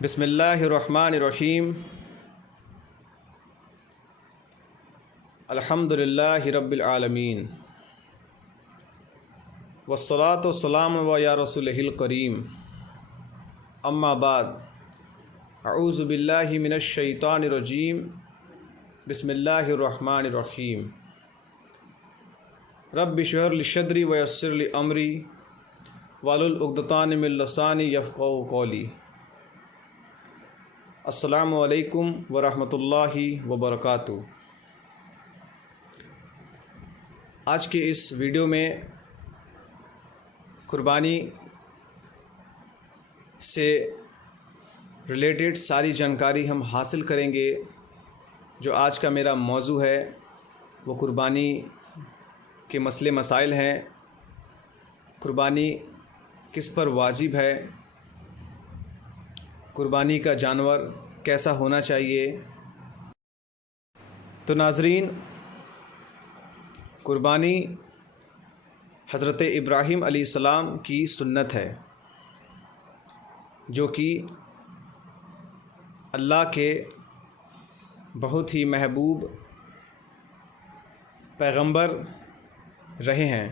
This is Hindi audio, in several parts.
बिस्मिल्लाहिर्रहमानिर्रहीम। अल्हम्दुलिल्लाहि रब्बिल आलमीन वस्सलातु वस्सलामु या रसूलिहिल करीम। अम्मा बाद, अऊज़ु बिल्लाहि मिनश शैतानिर रजीम। बिस्मिल्लाहिर्रहमानिर्रहीम। रब्बि इश्रह ली सदरी व यस्सिर ली अमरी वाहलुल उक़दतम मिन लिसानी यफ़क़हू क़ौली। अस्सलामु अलैकुम व रहमतुल्लाहि व बरकातुहू। आज के इस वीडियो में कुर्बानी से रिलेटेड सारी जानकारी हम हासिल करेंगे। जो आज का मेरा मौजू है वो कुर्बानी के मसले मसाइल हैं। कुर्बानी किस पर वाजिब है, कुर्बानी का जानवर कैसा होना चाहिए। तो नाज़रीन, कुर्बानी हज़रत इब्राहीम अलैहिस्सलाम की सुन्नत है, जो कि अल्लाह के बहुत ही महबूब पैगंबर रहे हैं।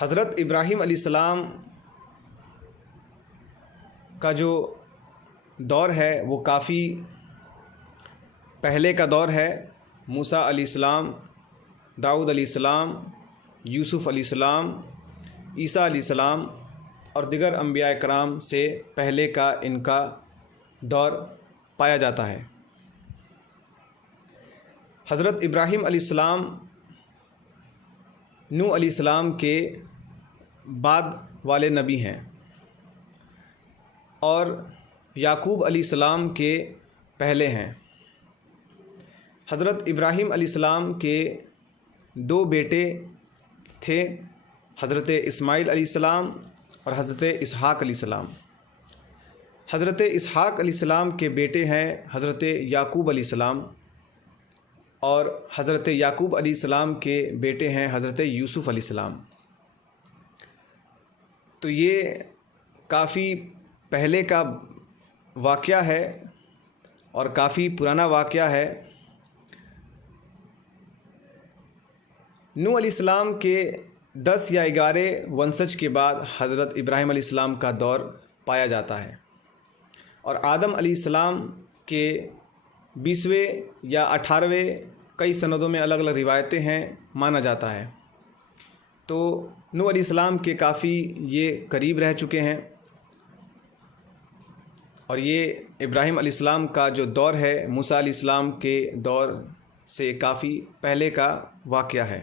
हज़रत इब्राहीम अलैहिस्सलाम का जो दौर है वो काफ़ी पहले का दौर है। मूसा अलैहिस्सलाम, दाऊद अलैहिस्सलाम, यूसुफ़ अलैहिस्सलाम, ईसा अलैहिस्सलाम और दिगर अंबिया कराम से पहले का इनका दौर पाया जाता है। हज़रत इब्राहीम अलैहिस्सलाम नूह अलैहिस्सलाम के बाद वाले नबी हैं और याकूब अलैहिस्सलाम के पहले हैं। हज़रत इब्राहीम अलैहिस्सलाम के दो बेटे थे, हज़रत इस्माईल अलैहिस्सलाम और हज़रत इसहाक़ अलैहिस्सलाम। हज़रत इसहाक़ अलैहिस्सलाम के बेटे हैं हज़रत याकूब अलैहिस्सलाम और हज़रत याकूब अलैहिस्सलाम के बेटे हैं हज़रत यूसुफ़ अलैहिस्सलाम। तो ये काफ़ी पहले का वाक़या है और काफ़ी पुराना वाक़या है। नूह अलैहिस्सलाम के 10 या 11 वंशज के बाद हज़रत इब्राहीम अलैहिस्सलाम का दौर पाया जाता है और आदम अलैहिस्सलाम के 20वें या 18वें, कई सनदों में अलग अलग रिवायतें हैं, माना जाता है। तो नूह अलैहिस्सलाम के काफ़ी ये करीब रह चुके हैं और ये इब्राहीम अलैहिस्सलाम का जो दौर है मूसा अलैहिस्सलाम के दौर से काफ़ी पहले का वाक़या है।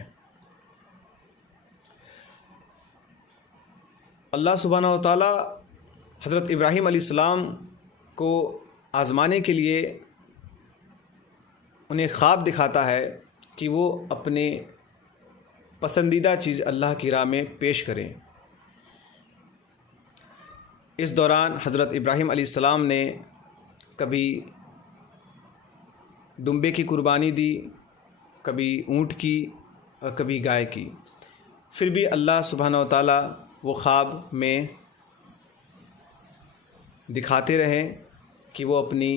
अल्लाह सुब्हानहू व तआला हज़रत इब्राहीम अलैहिस्सलाम को आज़माने के लिए उन्हें ख्वाब दिखाता है कि वो अपने पसंदीदा चीज़ अल्लाह की राह में पेश करें। इस दौरान हज़रत इब्राहीम अलैहिस्सलाम ने कभी दुम्बे की कुर्बानी दी, कभी ऊँट की और कभी गाय की। फिर भी अल्लाह सुब्हानहू व तआला वो ख्वाब में दिखाते रहे कि वो अपनी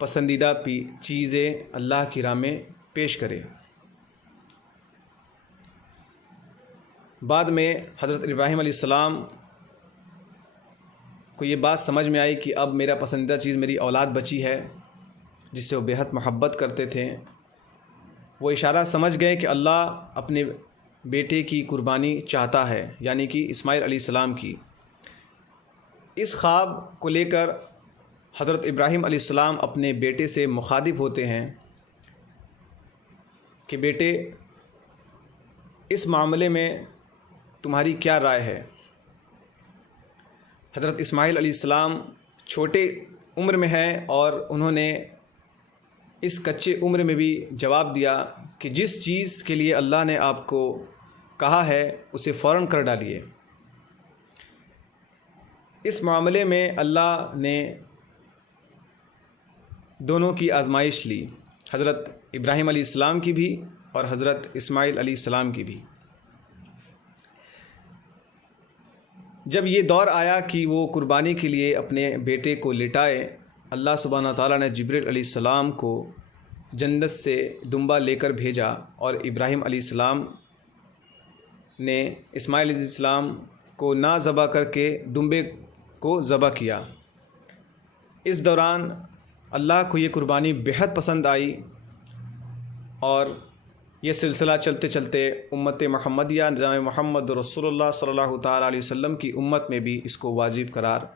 पसंदीदा चीज़ें अल्लाह की राह में पेश करें। बाद में हज़रत इब्राहीम अलैहिस्सलाम को ये बात समझ में आई कि अब मेरा पसंदीदा चीज़ मेरी औलाद बची है, जिससे वो बेहद मोहब्बत करते थे। वो इशारा समझ गए कि अल्लाह अपने बेटे की कुर्बानी चाहता है, यानी कि इस्माईल अलैहिस्सलाम की। इस ख्वाब को लेकर हज़रत इब्राहीम अलैहिस्सलाम अपने बेटे से मुखातिब होते हैं कि बेटे, इस मामले में तुम्हारी क्या राय है। हज़रत इस्माईल अलैहिस्सलाम छोटे उम्र में हैं और उन्होंने इस कच्चे उम्र में भी जवाब दिया कि जिस चीज़ के लिए अल्लाह ने आपको कहा है उसे फ़ौरन कर डालिए। इस मामले में अल्लाह ने दोनों की आज़माइश ली, हज़रत इब्राहीम अलैहिस्सलाम की भी और हज़रत इस्माईल अलैहिस्सलाम की भी। जब ये दौर आया कि वो कुर्बानी के लिए अपने बेटे को लिटाए, अल्लाह सुब्हानहू व तआला ने जिब्रील अलैहिस्सलाम को जन्नत से दुम्बा लेकर भेजा और इब्राहीम अलैहिस्सलाम ने इस्माइल अलैहिस्सलाम को ना ज़बह करके दुम्बे को ज़बह किया। इस दौरान अल्लाह को ये कुर्बानी बेहद पसंद आई और ये सिलसिला चलते चलते उम्मत मुहम्मदिया जनाब मुहम्मद रसूलुल्लाह सल्लल्लाहु तआला अलैहि वसल्लम की उम्मत में भी इसको वाजिब करार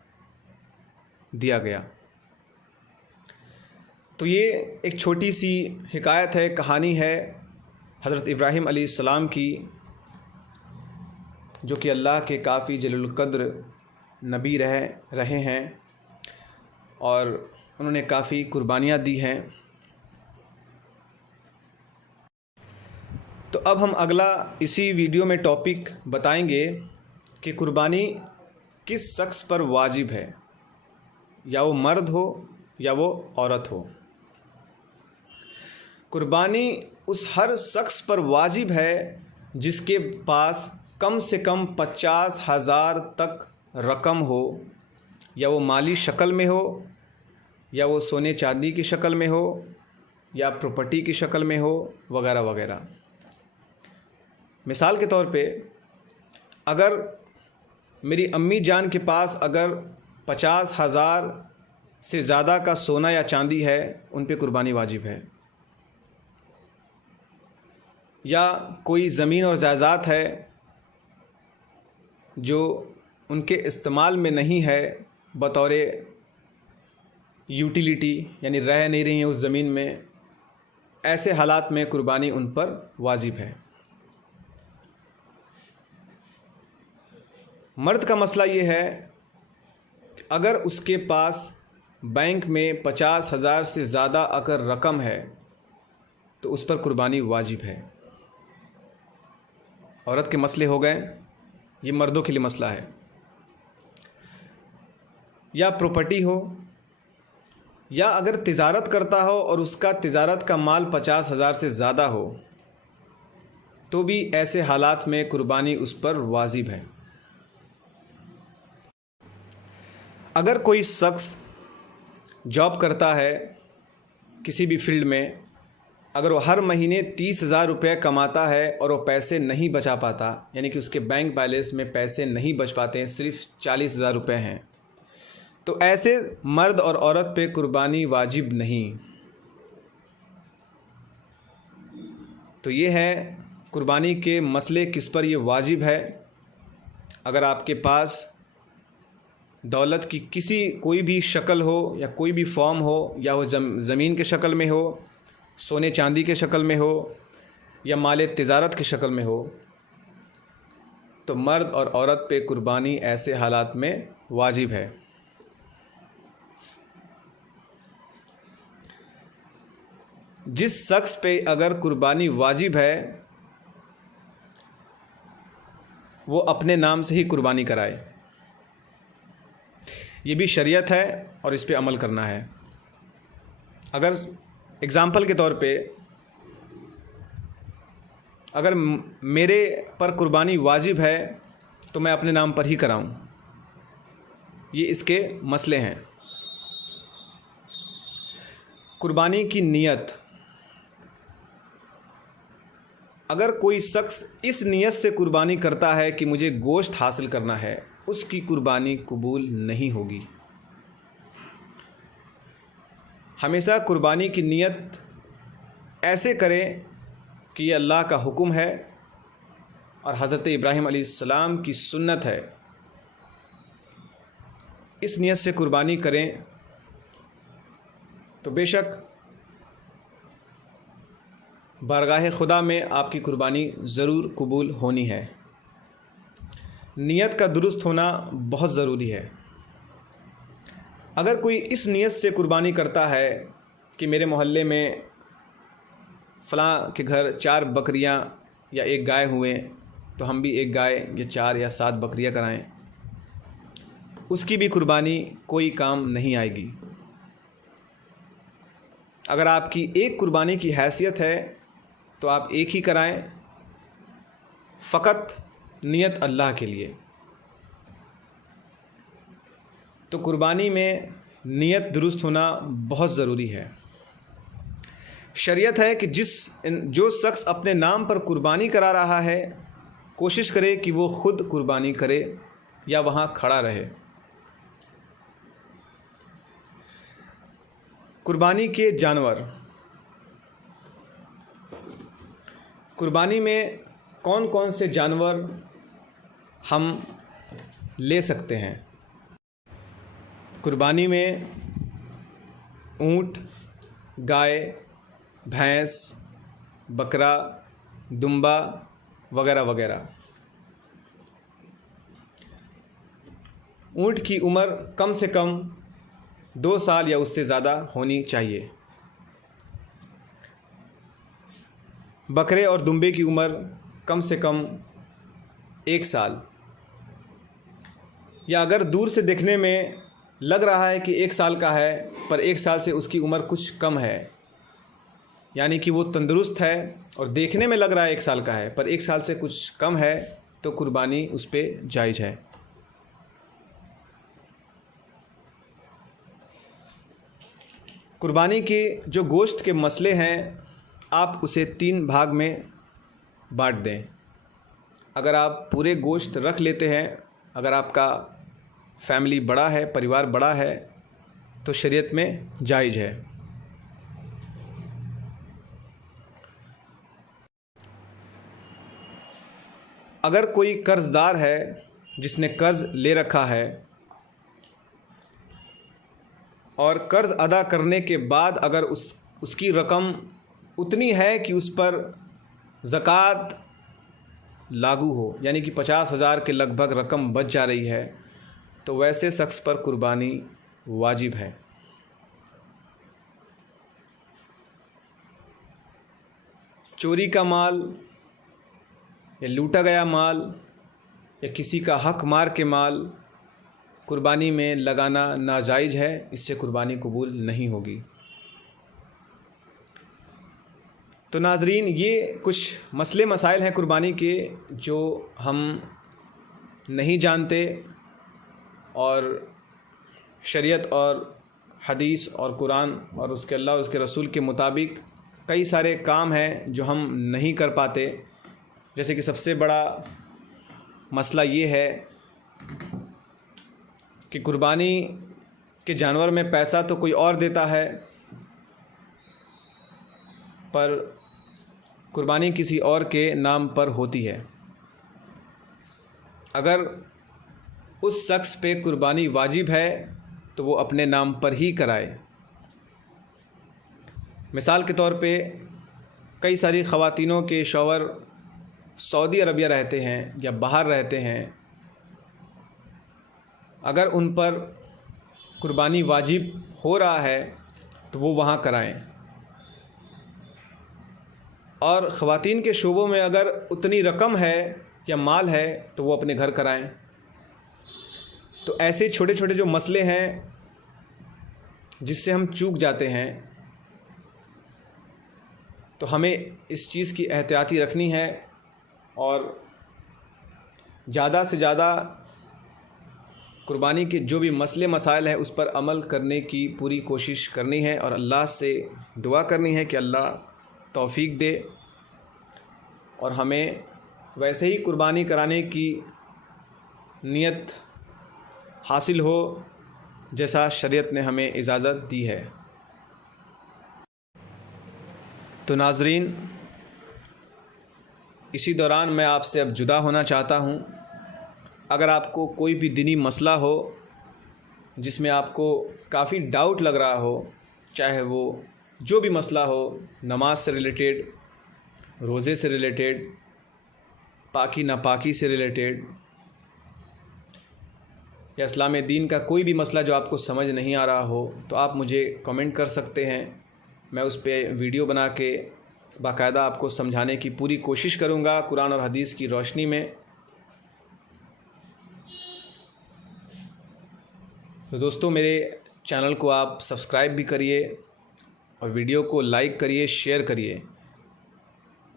दिया गया। तो ये एक छोटी सी हिकायत है, कहानी है हज़रत इब्राहीम अलैहिस्सलाम की, जो कि अल्लाह के काफ़ी जलीलुल क़द्र नबी रहे हैं और उन्होंने काफ़ी कुर्बानियाँ दी हैं। तो अब हम अगला इसी वीडियो में टॉपिक बताएंगे कि कुर्बानी किस शख्स पर वाजिब है, या वो मर्द हो या वो औरत हो। कुर्बानी उस हर शख्स पर वाजिब है जिसके पास कम से कम 50,000 तक रकम हो, या वो माली शक्ल में हो, या वो सोने चांदी की शक्ल में हो, या प्रॉपर्टी की शक्ल में हो, वगैरह वगैरह। मिसाल के तौर पे अगर मेरी अम्मी जान के पास अगर 50,000 से ज़्यादा का सोना या चांदी है, उन पे कुर्बानी वाजिब है। या कोई ज़मीन और जायदाद है जो उनके इस्तेमाल में नहीं है, बतौर यूटिलिटी, यानी रह नहीं रही है उस ज़मीन में, ऐसे हालात में कुर्बानी उन पर वाजिब है। मर्द का मसला ये है कि अगर उसके पास बैंक में 50,000 से ज़्यादा अगर रकम है तो उस पर कुर्बानी वाजिब है। औरत के मसले हो गए, ये मर्दों के लिए मसला है। या प्रॉपर्टी हो, या अगर तिजारत करता हो और उसका तिजारत का माल 50,000 से ज़्यादा हो, तो भी ऐसे हालात में कुर्बानी उस पर वाजिब है। अगर कोई शख्स जॉब करता है किसी भी फील्ड में, अगर वो हर महीने 30,000 रुपये कमाता है और वो पैसे नहीं बचा पाता, यानी कि उसके बैंक बैलेंस में पैसे नहीं बच पाते हैं, सिर्फ 40,000 रुपये हैं, तो ऐसे मर्द और औरत पे कुर्बानी वाजिब नहीं। तो ये है कुर्बानी के मसले, किस पर ये वाजिब है। अगर आपके पास दौलत की कोई भी शक्ल हो, या कोई भी फॉर्म हो, या वो ज़मीन के शक्ल में हो, सोने चांदी के शक्ल में हो, या माल तिजारत की शक्ल में हो, तो मर्द और औरत पे कुर्बानी ऐसे हालात में वाजिब है। जिस शख्स पे अगर कुर्बानी वाजिब है वो अपने नाम से ही कुर्बानी कराए। ये भी शरीयत है और इस पे अमल करना है। अगर एग्ज़ाम्पल के तौर पे अगर मेरे पर कुर्बानी वाजिब है तो मैं अपने नाम पर ही कराऊं, ये इसके मसले हैं। कुर्बानी की नीयत, अगर कोई शख्स इस नीयत से कुर्बानी करता है कि मुझे गोश्त हासिल करना है, उसकी कुर्बानी कबूल नहीं होगी। हमेशा कुर्बानी की नीयत ऐसे करें कि ये अल्लाह का हुक्म है और हज़रत इब्राहीम अलैहिस्सलाम की सुन्नत है, इस नीयत से कुर्बानी करें तो बेशक बारगाह खुदा में आपकी कुर्बानी ज़रूर कबूल होनी है। नीयत का दुरुस्त होना बहुत ज़रूरी है। अगर कोई इस नीयत से कुर्बानी करता है कि मेरे मोहल्ले में फ़लाँ के घर 4 बकरियां या 1 गाय हुए, तो हम भी 1 गाय या 4 या 7 बकरियां कराएं, उसकी भी कुर्बानी कोई काम नहीं आएगी। अगर आपकी एक कुर्बानी की हैसियत है तो आप एक ही कराएं, फ़कत नियत अल्लाह के लिए। तो कुर्बानी में नीयत दुरुस्त होना बहुत ज़रूरी है। शरीयत है कि जो शख्स अपने नाम पर कुर्बानी करा रहा है, कोशिश करे कि वो ख़ुद कुर्बानी करे या वहाँ खड़ा रहे। कुर्बानी के जानवर, कुर्बानी में कौन कौन से जानवर हम ले सकते हैं? कुर्बानी में ऊँट, गाय, भैंस, बकरा, दुम्बा वगैरह वगैरह। ऊँट की उम्र कम से कम 2 साल या उससे ज़्यादा होनी चाहिए। बकरे और दुम्बे की उम्र कम से कम 1 साल, या अगर दूर से देखने में लग रहा है कि 1 साल का है पर 1 साल से उसकी उम्र कुछ कम है, यानी कि वो तंदुरुस्त है और देखने में लग रहा है 1 साल का है पर 1 साल से कुछ कम है, तो कुर्बानी उस पर जायज़ है। कुर्बानी के जो गोश्त के मसले हैं, आप उसे 3 भाग में बांट दें। अगर आप पूरे गोश्त रख लेते हैं, अगर आपका फैमिली बड़ा है, परिवार बड़ा है, तो शरीयत में जायज़ है। अगर कोई कर्ज़दार है जिसने कर्ज़ ले रखा है और कर्ज़ अदा करने के बाद अगर उसकी रकम उतनी है कि उस पर ज़कात लागू हो, यानी कि 50,000 के लगभग रकम बच जा रही है, तो वैसे शख्स पर कुर्बानी वाजिब है। चोरी का माल या लूटा गया माल या किसी का हक मार के माल कुर्बानी में लगाना नाजायज़ है, इससे कुर्बानी कबूल नहीं होगी। तो नाज़रीन, ये कुछ मसले मसाइल हैं कुर्बानी के जो हम नहीं जानते, और शरीयत और हदीस और कुरान और उसके अल्लाह और उसके रसूल के मुताबिक कई सारे काम हैं जो हम नहीं कर पाते। जैसे कि सबसे बड़ा मसला ये है कि कुर्बानी के जानवर में पैसा तो कोई और देता है, पर कुर्बानी किसी और के नाम पर होती है। अगर उस शख्स पे कुर्बानी वाजिब है तो वो अपने नाम पर ही कराए। मिसाल के तौर पे कई सारी ख़वातीनों के शौहर सऊदी अरबिया रहते हैं या बाहर रहते हैं, अगर उन पर कुर्बानी वाजिब हो रहा है तो वो वहाँ कराएं, और ख़वातीन के शोबों में अगर उतनी रकम है या माल है तो वो अपने घर कराएं। तो ऐसे छोटे छोटे जो मसले हैं जिससे हम चूक जाते हैं, तो हमें इस चीज़ की एहतियाती रखनी है और ज़्यादा से ज़्यादा कुर्बानी के जो भी मसले मसाइल हैं उस पर अमल करने की पूरी कोशिश करनी है, और अल्लाह से दुआ करनी है कि अल्लाह तौफीक दे और हमें वैसे ही कुर्बानी कराने की नियत हासिल हो जैसा शरीयत ने हमें इजाज़त दी है। तो नाज़रीन, इसी दौरान मैं आपसे अब जुदा होना चाहता हूँ। अगर आपको कोई भी दीनी मसला हो जिसमें आपको काफ़ी डाउट लग रहा हो, चाहे वो जो भी मसला हो, नमाज से रिलेटेड, रोज़े से रिलेटेड, पाकी नापाकी से रिलेटेड, या इस्लाम दीन का कोई भी मसला जो आपको समझ नहीं आ रहा हो, तो आप मुझे कमेंट कर सकते हैं। मैं उस पर वीडियो बना के बाकायदा आपको समझाने की पूरी कोशिश करूँगा कुरान और हदीस की रोशनी में। तो दोस्तों, मेरे चैनल को आप सब्सक्राइब भी करिए और वीडियो को लाइक करिए, शेयर करिए,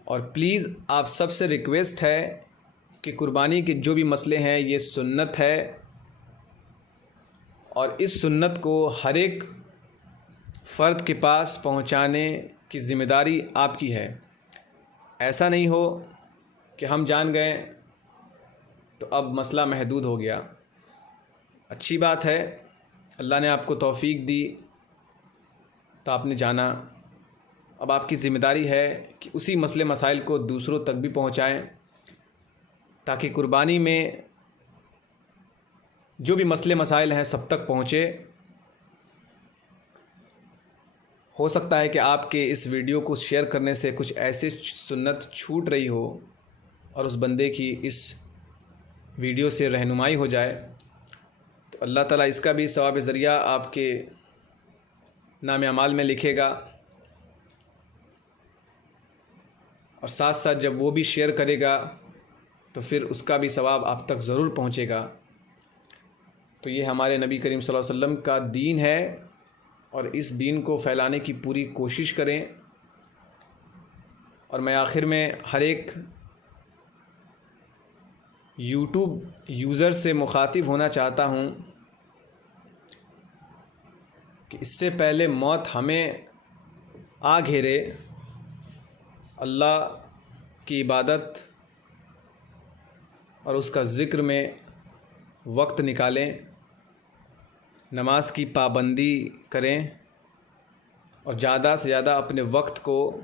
और प्लीज़ आप सबसे रिक्वेस्ट है कि कुर्बानी के जो भी मसले हैं ये सुन्नत है और इस सुन्नत को हर एक फ़र्द के पास पहुंचाने की ज़िम्मेदारी आपकी है। ऐसा नहीं हो कि हम जान गए तो अब मसला महदूद हो गया। अच्छी बात है, अल्लाह ने आपको तौफ़ीक दी तो आपने जाना। अब आपकी ज़िम्मेदारी है कि उसी मसले मसाइल को दूसरों तक भी पहुंचाएं, ताकि कुर्बानी में जो भी मसले मसाइल हैं सब तक पहुँचे। हो सकता है कि आपके इस वीडियो को शेयर करने से कुछ ऐसी सुन्नत छूट रही हो और उस बंदे की इस वीडियो से रहनुमाई हो जाए, तो अल्लाह ताला इसका भी सवाब ज़रिया आपके नाम अमाल में लिखेगा। और साथ साथ जब वो भी शेयर करेगा तो फिर उसका भी सवाब आप तक ज़रूर पहुँचेगा। तो ये हमारे नबी करीम सल्लल्लाहु अलैहि वसल्लम का दीन है और इस दीन को फैलाने की पूरी कोशिश करें। और मैं आखिर में हर एक यूट्यूब यूज़र से मुखातिब होना चाहता हूँ कि इससे पहले मौत हमें आ घेरे, अल्लाह की इबादत और उसका ज़िक्र में वक्त निकालें, नमाज की पाबंदी करें और ज़्यादा से ज़्यादा अपने वक्त को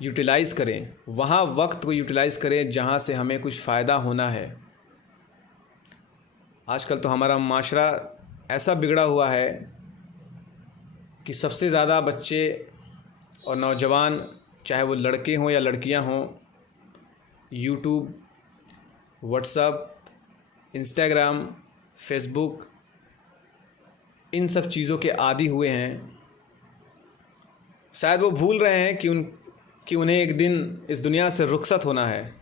यूटिलाइज़ करें। वहाँ वक्त को यूटिलाइज़ करें जहाँ से हमें कुछ फ़ायदा होना है। आजकल तो हमारा माशरा ऐसा बिगड़ा हुआ है कि सबसे ज़्यादा बच्चे और नौजवान, चाहे वो लड़के हों या लड़कियां हों, यूट्यूब, व्हाट्सएप, इंस्टाग्राम, फेसबुक, इन सब चीज़ों के आदी हुए हैं। शायद वो भूल रहे हैं कि उन्हें एक दिन इस दुनिया से रुखसत होना है,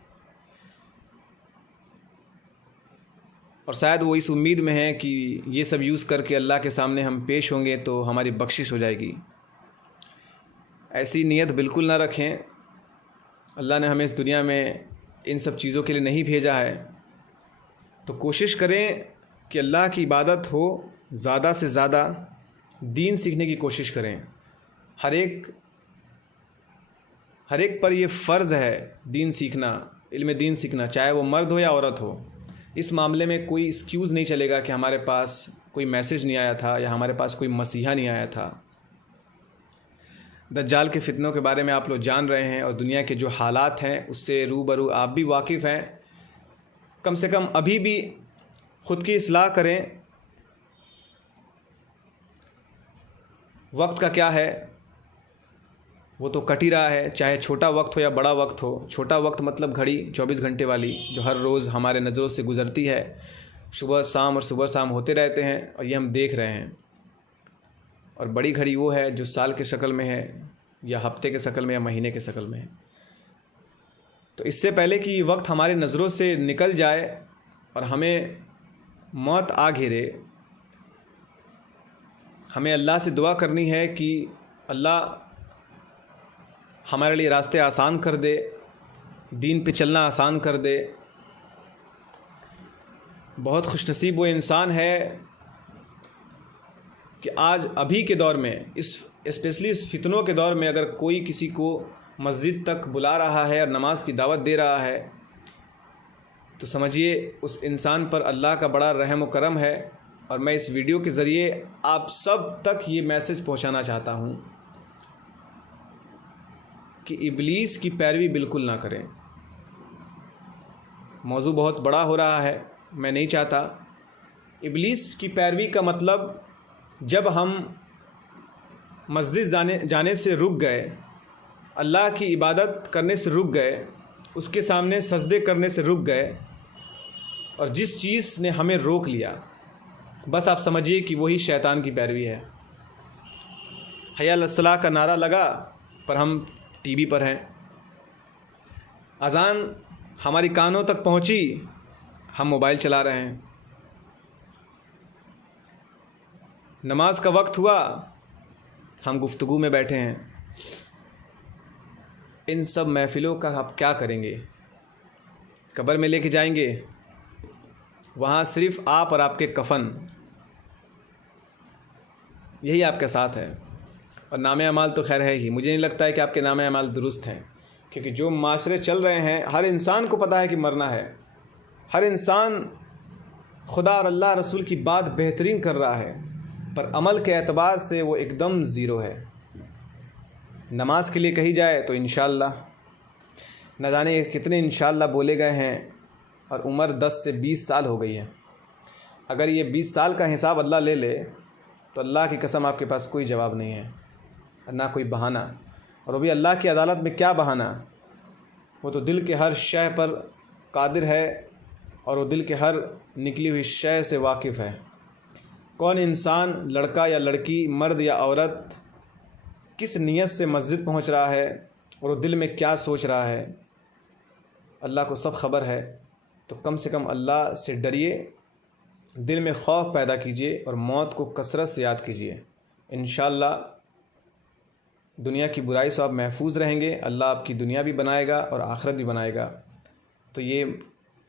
और शायद वो इस उम्मीद में हैं कि ये सब यूज़ करके अल्लाह के सामने हम पेश होंगे तो हमारी बख्शिश हो जाएगी। ऐसी नीयत बिल्कुल ना रखें। अल्लाह ने हमें इस दुनिया में इन सब चीज़ों के लिए नहीं भेजा है। तो कोशिश करें कि अल्लाह की इबादत हो, ज़्यादा से ज़्यादा दीन सीखने की कोशिश करें। हर एक पर ये फ़र्ज़ है दीन सीखना, इल्म दीन सीखना, चाहे वो मर्द हो या औरत हो। इस मामले में कोई एक्सक्यूज़ नहीं चलेगा कि हमारे पास कोई मैसेज नहीं आया था या हमारे पास कोई मसीहा नहीं आया था। दज्जाल के फितनों के बारे में आप लोग जान रहे हैं और दुनिया के जो हालात हैं उससे रूबरू आप भी वाकिफ़ हैं। कम से कम अभी भी ख़ुद की इस्लाह करें। वक्त का क्या है, वो तो कट ही रहा है, चाहे छोटा वक्त हो या बड़ा वक्त हो। छोटा वक्त मतलब घड़ी 24 घंटे वाली जो हर रोज़ हमारे नज़रों से गुज़रती है, सुबह शाम और सुबह शाम होते रहते हैं और ये हम देख रहे हैं। और बड़ी घड़ी वो है जो साल के शक्ल में है या हफ्ते के शक्ल में या महीने के शक्ल में है। तो इससे पहले कि ये वक्त हमारे नज़रों से निकल जाए और हमें मौत आ घेरे, हमें अल्लाह से दुआ करनी है कि अल्लाह हमारे लिए रास्ते आसान कर दे, दीन पे चलना आसान कर दे। बहुत खुशनसीब वो इंसान है कि आज अभी के दौर में, स्पेशली इस फितनों के दौर में, अगर कोई किसी को मस्जिद तक बुला रहा है और नमाज की दावत दे रहा है तो समझिए उस इंसान पर अल्लाह का बड़ा रहम व करम है। और मैं इस वीडियो के ज़रिए आप सब तक ये मैसेज पहुंचाना चाहता हूं कि इब्लीस की पैरवी बिल्कुल ना करें। मौजू बहुत बड़ा हो रहा है, मैं नहीं चाहता। इब्लीस की पैरवी का मतलब, जब हम मस्जिद जाने से रुक गए, अल्लाह की इबादत करने से रुक गए, उसके सामने सजदे करने से रुक गए, और जिस चीज़ ने हमें रोक लिया, बस आप समझिए कि वही शैतान की पैरवी है। हया अलस्सलाह का नारा लगा पर हम टीवी पर हैं। अज़ान हमारी कानों तक पहुंची, हम मोबाइल चला रहे हैं। नमाज का वक्त हुआ, हम गुफ्तगू में बैठे हैं। इन सब महफ़िलों का आप क्या करेंगे? कब्र में लेके जाएंगे, वहाँ सिर्फ़ आप और आपके कफ़न, यही आपके साथ है। और नाम अमाल तो खैर है ही, मुझे नहीं लगता है कि आपके नाम अमाल दुरुस्त हैं, क्योंकि जो माशरे चल रहे हैं हर इंसान को पता है कि मरना है। हर इंसान खुदा और अल्लाह रसूल की बात बेहतरीन कर रहा है, पर अमल के एतबार से वो एकदम ज़ीरो है। नमाज के लिए कही जाए तो इंशाअल्लाह, न जाने कितने इंशाअल्लाह बोले गए हैं, और उम्र 10 से 20 साल हो गई है। अगर ये 20 साल का हिसाब अल्लाह ले ले तो अल्लाह की कसम आपके पास कोई जवाब नहीं है, ना कोई बहाना। और वो भी अल्लाह की अदालत में क्या बहाना, वो तो दिल के हर शय पर कादिर है, और वो दिल के हर निकली हुई शय से वाकिफ़ है। कौन इंसान, लड़का या लड़की, मर्द या औरत, किस नीयत से मस्जिद पहुंच रहा है और वो दिल में क्या सोच रहा है, अल्लाह को सब खबर है। तो कम से कम अल्लाह से डरिए, दिल में खौफ पैदा कीजिए और मौत को कसरत से याद कीजिए। इंशाअल्लाह दुनिया की बुराई से आप महफूज रहेंगे, अल्लाह आपकी दुनिया भी बनाएगा और आखिरत भी बनाएगा। तो ये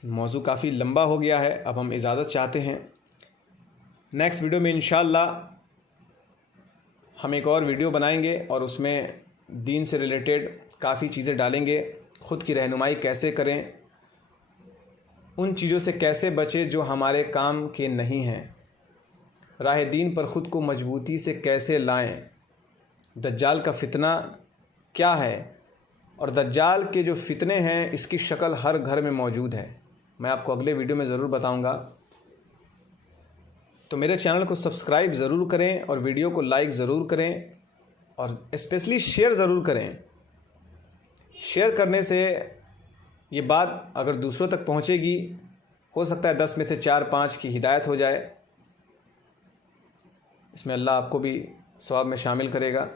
मौजू काफ़ी लंबा हो गया है, अब हम इजाज़त चाहते हैं। नेक्स्ट वीडियो में इंशाअल्लाह हम एक और वीडियो बनाएंगे और उसमें दीन से रिलेटेड काफ़ी चीज़ें डालेंगे। ख़ुद की रहनुमाई कैसे करें, उन चीज़ों से कैसे बचें जो हमारे काम के नहीं हैं, राह दीन पर ख़ुद को मजबूती से कैसे लाएं, दज्जाल का फ़ितना क्या है, और दज्जाल के जो फ़ितने हैं इसकी शक्ल हर घर में मौजूद है। मैं आपको अगले वीडियो में ज़रूर बताऊंगा। तो मेरे चैनल को सब्सक्राइब ज़रूर करें और वीडियो को लाइक ज़रूर करें, और स्पेशली शेयर ज़रूर करें। शेयर करने से ये बात अगर दूसरों तक पहुंचेगी, हो सकता है 10 में से 4-5 की हिदायत हो जाए। इसमें अल्लाह आपको भी सवाब में शामिल करेगा।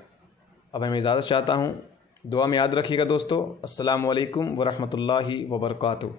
अब मैं इजाज़त चाहता हूँ, दुआ में याद रखिएगा दोस्तों। अस्सलामु अलैकुम वरहमतुल्लाहि वबरकातुहू।